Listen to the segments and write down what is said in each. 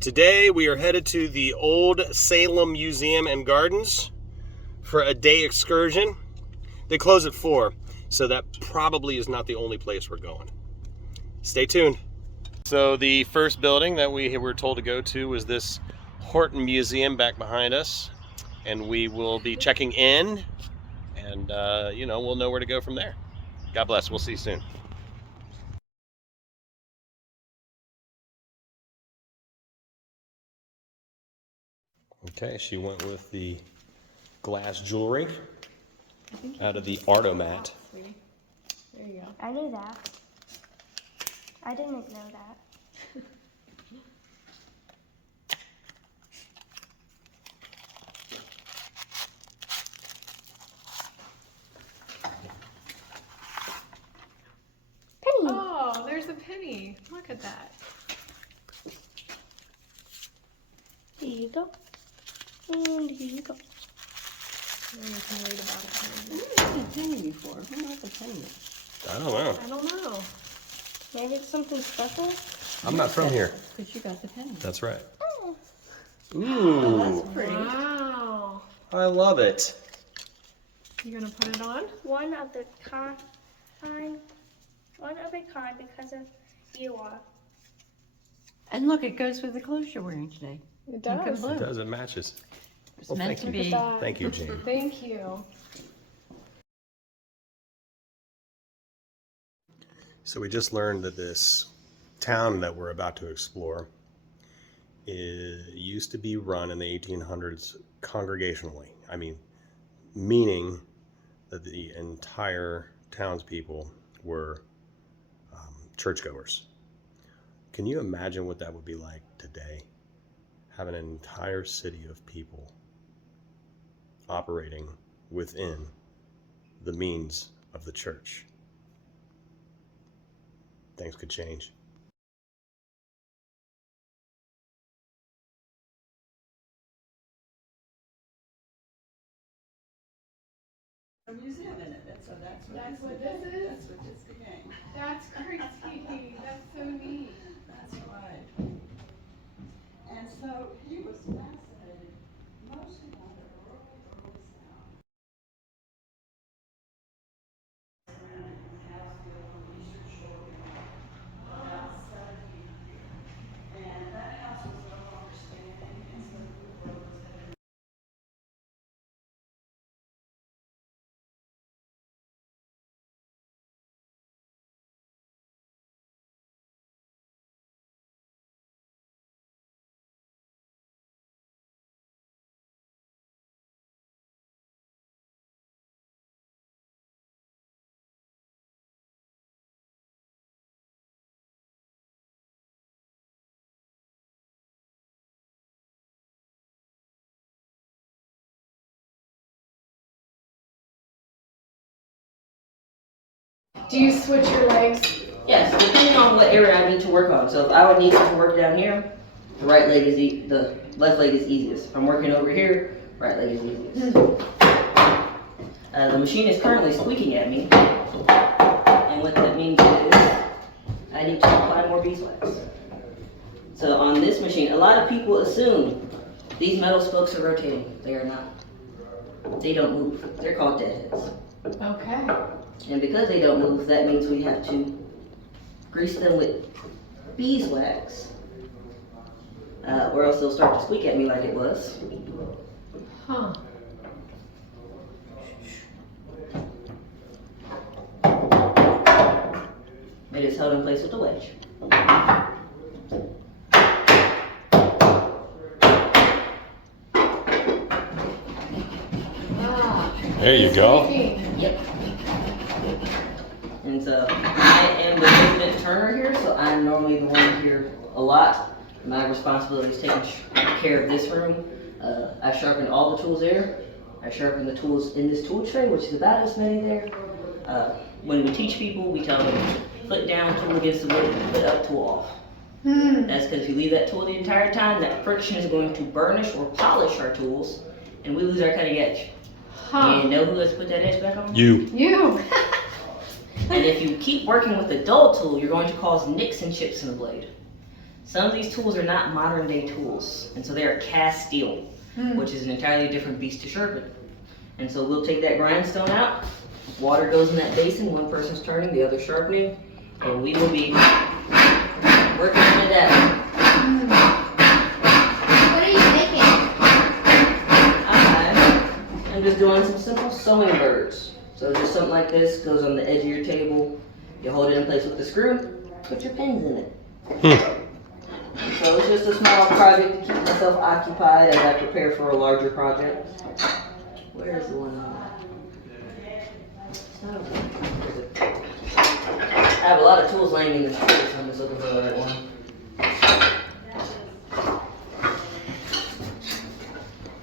Today we are headed to the old Salem Museum and Gardens for a day excursion. They close at 4, so that probably is not the only place we're going. Stay tuned. So the first building that we were told to go to was this Horton Museum back behind us, and we will be checking in, and we'll know where to go from there. God bless. We'll see you soon. Okay, she went with the glass jewelry out of the Artomat. There you go. I knew that. I didn't know that. Penny! Oh, there's a penny. Look at that. Here you go. And here you go. Now you can read about it. I've seen a penny before. Who knows a penny? I don't know. I don't know. Maybe it's something special? I'm not from here. Because you got the penny. That's right. Oh. Ooh, That's pretty. Wow. I love it. You gonna put it on? One of a kind because of you are. And look, it goes with the clothes you're wearing today. It Pink and does. blue. It does, it matches. It's Well, meant thank to you. be. Look at that. Thank you, Jane. Thank you. So we just learned that this town that we're about to explore used to be run in the 1800s congregationally. I mean, meaning that the entire townspeople were churchgoers. Can you imagine what that would be like today? Having an entire city of people operating within the means of the church. Things could change. A museum in it. That's what That's what this is? That's what this became. That's crazy. That's so neat. That's right. And so he was fascinated mostly by the early sound. Surrounding Houseville on the eastern shore about 70. And that house was no longer standing, and so the road was headed. Do you switch your legs? Yes, depending on what area I need to work on. So if I would need to work down here, the right leg is the left leg is easiest. If I'm working over here, right leg is easiest. The machine is currently squeaking at me, and what that means is I need to apply more beeswax. So on this machine, a lot of people assume these metal spokes are rotating. They are not. They don't move. They're called deadheads. Okay. And because they don't move, that means we have to grease them with beeswax, or else they'll start to squeak at me like it was. Huh. It is held in place with a wedge. There you go. Yep. And so I am the resident turner here, so I'm normally the one here a lot. My responsibility is taking care of this room. I sharpened all the tools there. I sharpened the tools in this tool tray, which is about as many there. When we teach people, we tell them foot down, tool against the wood, foot up, tool off. That's because if you leave that tool the entire time, that friction is going to burnish or polish our tools, and we lose our cutting edge. Huh. You know who has put that edge back on? You. You. And if you keep working with the dull tool, you're going to cause nicks and chips in the blade. Some of these tools are not modern day tools, and so they are cast steel, which is an entirely different beast to sharpen. And so we'll take that grindstone out, water goes in that basin, one person's turning, the other sharpening, and we will be working into that. What are you making? I'm just doing some simple sewing birds. So just something like this goes on the edge of your table, you hold it in place with the screw, put your pins in it. So it's just a small project to keep myself occupied as I prepare for a larger project. Where is the one? It's not over there. Where is it? I have a lot of tools laying in the street, so I'm just looking for the right one.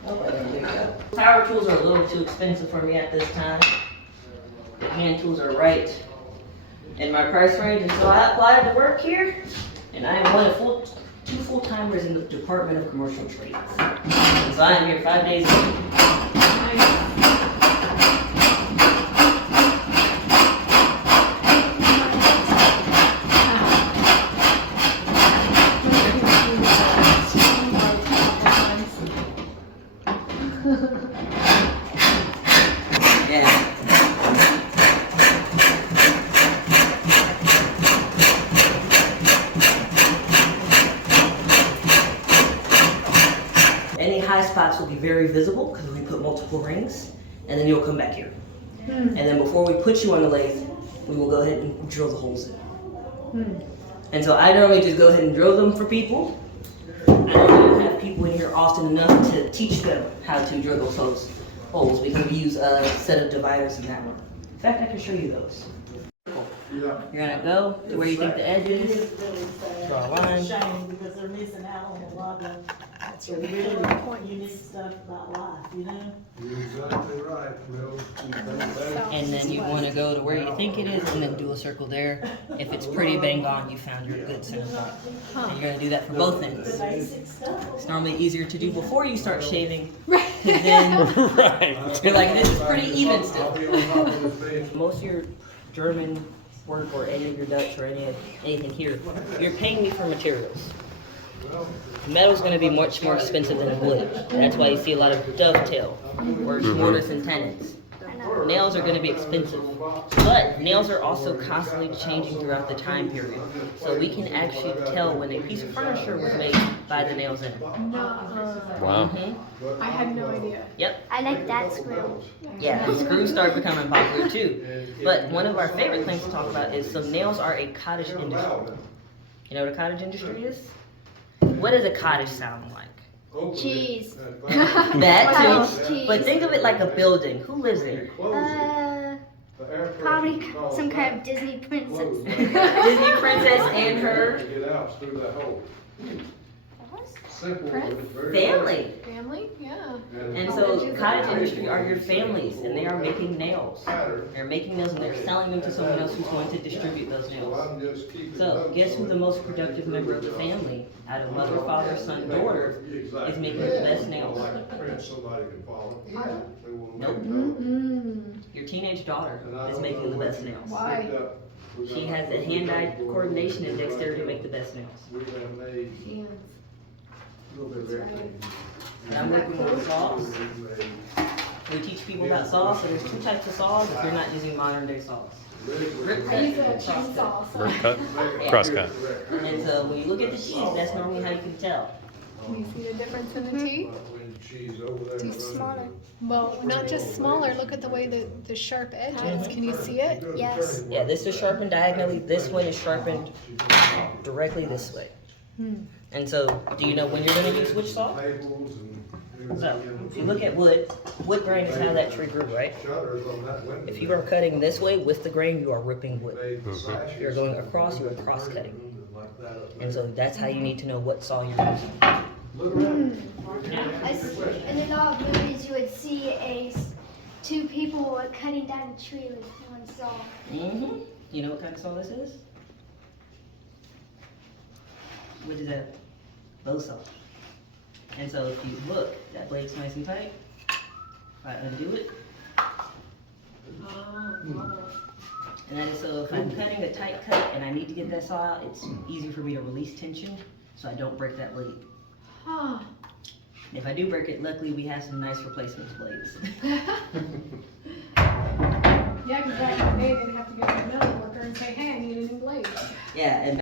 Oh, I didn't pick it up. Power tools are a little too expensive for me at this time. The hand tools are right in my price range, and so I applied to work here, and I am one of two full-timers in the Department of Commercial Trades. And so I am here 5 days a week. Any high spots will be very visible because we put multiple rings, and then you'll come back here. And then before we put you on the lathe, we will go ahead and drill the holes in. And so I normally just go ahead and drill them for people. I don't have people in here often enough to teach them how to drill those holes because we use a set of dividers in that one. In fact, I can show you those. You're gonna go to where you think the edge is, draw a line. Shame because they're missing out on a lot of really unique stuff about life, you know? You're exactly right, Will. And then you want to go to where you think it is and then do a circle there. If it's pretty bang on, you found your good center point. And you're going to do that for both ends. Basic stuff. It's normally easier to do before you start shaving. Right. Then you're like, this is pretty even still. Most of your German work or any of your Dutch or anything here, you're paying me for materials. Metal's going to be much more expensive than wood. That's why you see a lot of dovetail or mortise and tenons. Nails are going to be expensive, but nails are also constantly changing throughout the time period. So we can actually tell when a piece of furniture was made by the nails in it. Wow. I had no idea. Yep. I like that screw. Yeah, and screws start becoming popular too. But one of our favorite things to talk about is some nails are a cottage industry. You know what a cottage industry is? What does a cottage sound like? Cheese. That Cottage too. cheese. But think of it like a building. Who lives there? Probably some kind of Disney princess. Disney princess and her Get out through that hole. Simple, but it's very family. Family? Yeah. And so cottage industry are your families, and they are making nails. They're making nails and they're selling them to someone else who's going to distribute those nails. So guess who the most productive member of the family, out of mother, father, son, daughter, is making the best nails? Somebody can follow. Nope. Your teenage daughter is making the best nails. Why? She has the hand-eye coordination and dexterity to make the best nails. We have made Hands. a little bit of everything. And I'm working with saws. We teach people about saws, so there's two types of saws if you're not using modern day saws. Rip I cut use a and cross chainsaw. Rip cut, cross cut. And so when you look at the cheese, that's normally how you can tell. Can you see the difference in the teeth? Too smaller. Well, not just smaller, look at the way the sharp edge is. Can you see it? Yes. Yeah, this is sharpened diagonally, this one is sharpened directly this way. And so, do you know when you're going to use which saw? So, if you look at wood grain is how that tree grew, right? If you are cutting this way with the grain, you are ripping wood. If you're going across, you are cross cutting. And so that's how you need to know what saw you're using. In a lot of movies, you would see two people cutting down a tree with one saw. You know what kind of saw this is? What is that? Bow saw. And so if you look, that blade's nice and tight. If I undo it. And then so if I'm cutting a tight cut and I need to get that saw out, it's easy for me to release tension so I don't break that blade. Huh. If I do break it, luckily we have some nice replacement blades. Yeah, because back in the day, they'd have to go to another worker and say, hey, I need a new blade. Yeah, and